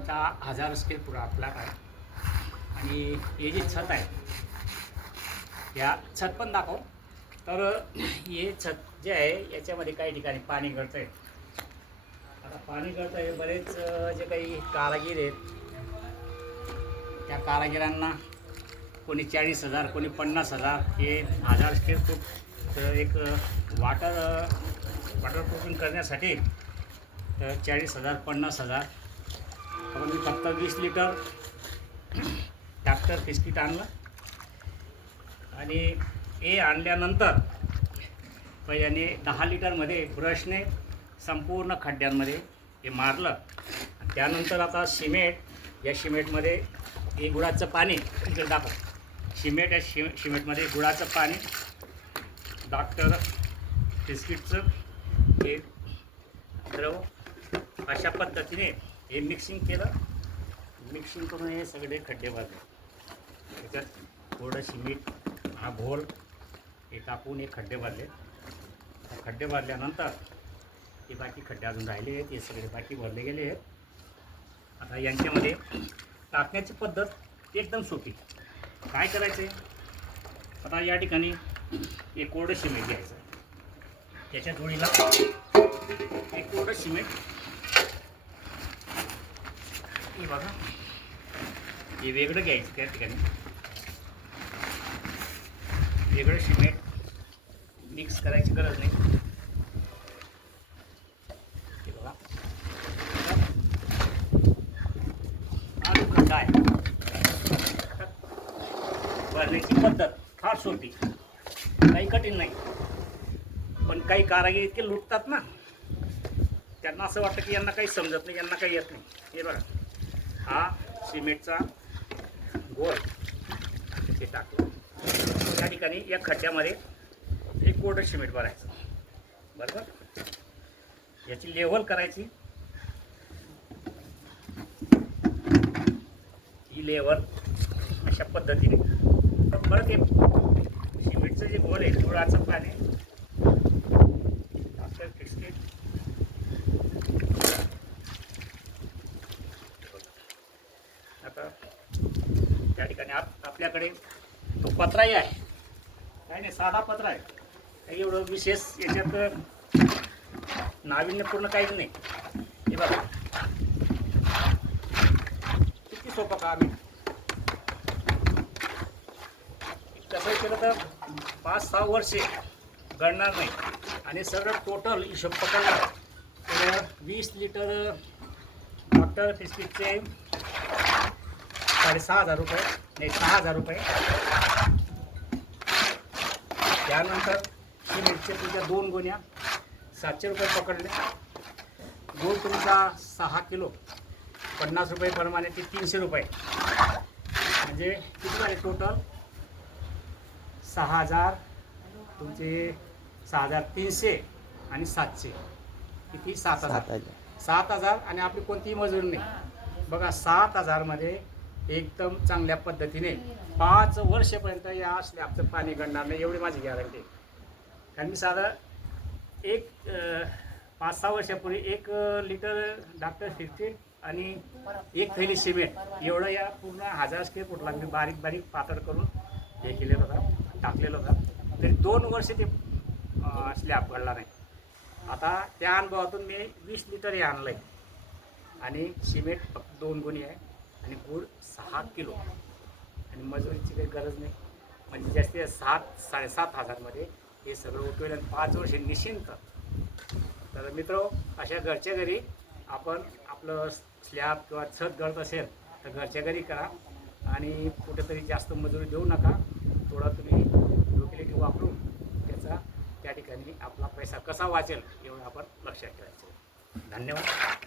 आमचा 1000 square foot flat आहे आणि हे जे छत आहे या छत पण दाखव. तर हे छत जे आहे याच्यामध्ये काही ठिकाणी पाणी गळतं आहे. आता पाणी गळतं आहे. बरेच जे काही कारागीर आहेत त्या कारागिरांना कोणी 40,000 कोणी 50,000 हे 1000 स्क्वेअर फूट एक वॉटरप्रूफिंग करण्यासाठी 40,000 50,000. पण मी फक्त 20 लिटर डॉक्टर बिस्किट आणलं आणि हे आणल्यानंतर पहिल्याने 10 लिटरमध्ये ब्रशने संपूर्ण खड्ड्यांमध्ये हे मारलं. त्यानंतर आता सिमेंट, या सिमेंटमध्ये हे गुळाचं पाणी इकडे दाखव. सिमेंट या सिमेंटमध्ये गुळाचं पाणी, डॉक्टर बिस्किटचं हे द्रव अशा पद्धतीने हे मिक्सिंग केलं. मिक्सिंग करून हे सगळे खड्डे भरले. त्याच्यात थोडं सिमेंट हा घोल हे टाकून हे खड्डे भरले. खड्डे भरल्यानंतर हे बाकी खड्डे अजून राहिले आहेत, हे सगळे बाकी भरले गेले आहेत. आता यांच्यामध्ये टाकण्याची पद्धत एकदम सोपी. काय करायचं आहे, आता या ठिकाणी एक कोरडं सिमेंट घ्यायचं. त्याच्या जोडीला एक कोरडं सिमेंट, हे बघा हे वेगळं घ्यायचं. त्या ठिकाणी वेगळं सिमेंट मिक्स करायची गरज नाही. हे बघा हा जो खड्डा आहे, भरण्याची पद्धत फार सोपी, काही कठीण नाही. पण काही कारागीर इतके लुटतात ना, त्यांना असं वाटतं की यांना काही समजत नाही, यांना काही येत नाही. हे बघा हा सिमेंटचा गोल ते टाकलं. त्या ठिकाणी या खड्ड्यामध्ये एक कोरडं सिमेंट भरायचं. बरोबर, याची लेव्हल करायची. ही लेव्हल अशा पद्धतीने. परत हे सिमेंटचं जे गोल आहे, गुळाचं पाणी, डॉक्टर बिस्किट, आता त्या ठिकाणी आपल्याकडे तो पत्राही आहे. काही नाही, साधा पत्रा आहे. काही एवढं विशेष याच्यात नाविन्यपूर्ण काहीच नाही. हे बघा किती सोपं काम आहे. कसं केलं तर 5-6 वर्षे गळणार नाही. आणि सगळं टोटल हिशोब पकडला तर 20 लिटर डॉक्टर बिस्किटचे 6,500 रुपये, नाही 6,000 रुपये. त्यानंतर सिमेंटचे तुमच्या 2 गोण्या 700 रुपये पकडले. गोल तुमचा 6 किलो 50 रुपये प्रमाणे ते 300 रुपये. म्हणजे किती झाले टोटल? 6,000 तुमचे, 6,300 आणि 700 किती? 7,000. 7,000 आणि आपली कोणतीही मजुरी नाही. बघा 7,000मध्ये एकदम चांगल्या पद्धतीने 5 वर्षापर्यंत या स्लॅबचं पाणी गळणार नाही, एवढी माझी गॅरंटी आहे. कारण मी साधं 5-6 वर्षापूर्वी 1 लिटर डॉक्टर बिस्किट आणि 1 थैली सिमेंट एवढं या पूर्ण 1000 स्क्वेअर फूटला मी बारीक बारीक पातळ करून हे केलेलं होतं, टाकलेलं होतं. तरी 2 वर्ष ते स्लॅब गळला नाही. आता त्या अनुभवातून मी 20 लिटर हे आणलं आहे आणि सिमेंट फक्त 2 गुणी आहे आणि गूळ 6 किलो आणि मजुरीची काही गरज नाही. म्हणजे जास्तीत जास्त 7,000-7,500मध्ये हे सगळं उठवेल आणि 5 वर्षे निश्चिंत. तर मित्र, अशा घरच्या घरी आपण आपलं स्लॅब किंवा छत गळत असेल तर घरच्या घरी करा आणि कुठेतरी जास्त मजुरी देऊ नका. थोडा तुम्ही लोकॅलिटी वापरून त्याचा त्या ठिकाणी आपला पैसा कसा वाचेल एवढं आपण लक्षात ठेवायचं. धन्यवाद.